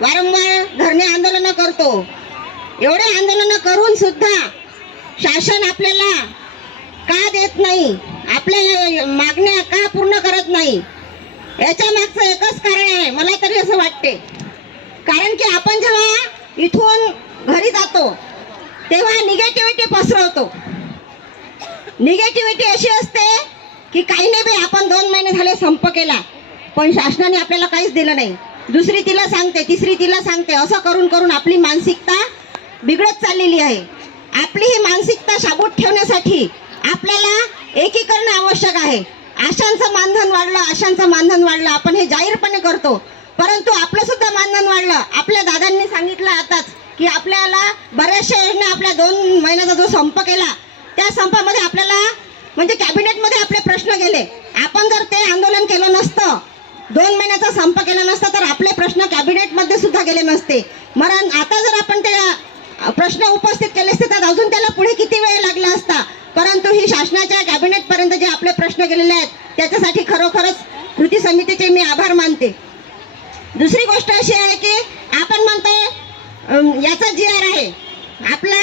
वारंवार धरणे आंदोलनं करतो. एवढे आंदोलनं करून सुद्धा शासन आपल्याला का देत नाही? आपल्या मागण्या का पूर्ण करत नाही? याच्या मागचं एकच कारण आहे. मला तरी असं वाटते. कारण की आपण जेव्हा इथून घरी जातो तेव्हा निगेटिव्हिटी पसरवतो. निगेटिव्हिटी अशी असते की काही नाही बे आपण दोन महिने झाले संप केला पण शासनाने आपल्याला काहीच दिलं नाही. दुसरी तिला सांगते तिसरी तिला सांगते. असं करून करून आपली मानसिकता बिघडत चाललेली आहे. आपली ही मानसिकता शाबूत ठेवण्यासाठी आपल्याला एकीकरण आवश्यक आहे. आशांचं मानधन वाढलं आशांचं मानधन वाढलं. आपण हे जाहीरपणे करतो. परंतु आपलं सुद्धा मानधन वाढलं. आपल्या दादांनी सांगितलं आताच की आपल्याला बऱ्याचशा योजना आपल्या दोन महिन्याचा जो संप केला त्या संपामध्ये आपल्याला म्हणजे कॅबिनेटमध्ये आपले प्रश्न गेले. आपण जर ते आंदोलन केलं दोन महिन्याचा संप केला नसता तर आपले प्रश्न कॅबिनेटमध्ये सुद्धा गेले नसते. मरण आता जर आपण त्या प्रश्न उपस्थित केले असते तर अजून त्याला पुढे किती वेळ लागला असता? परंतु ही शासनाच्या कॅबिनेटपर्यंत जे आपले प्रश्न गेलेले आहेत त्याच्यासाठी खरोखरच कृती समितीचे मी आभार मानते. दुसरी गोष्ट अशी आहे की आपण म्हणतो याचा जी आर आहे आपला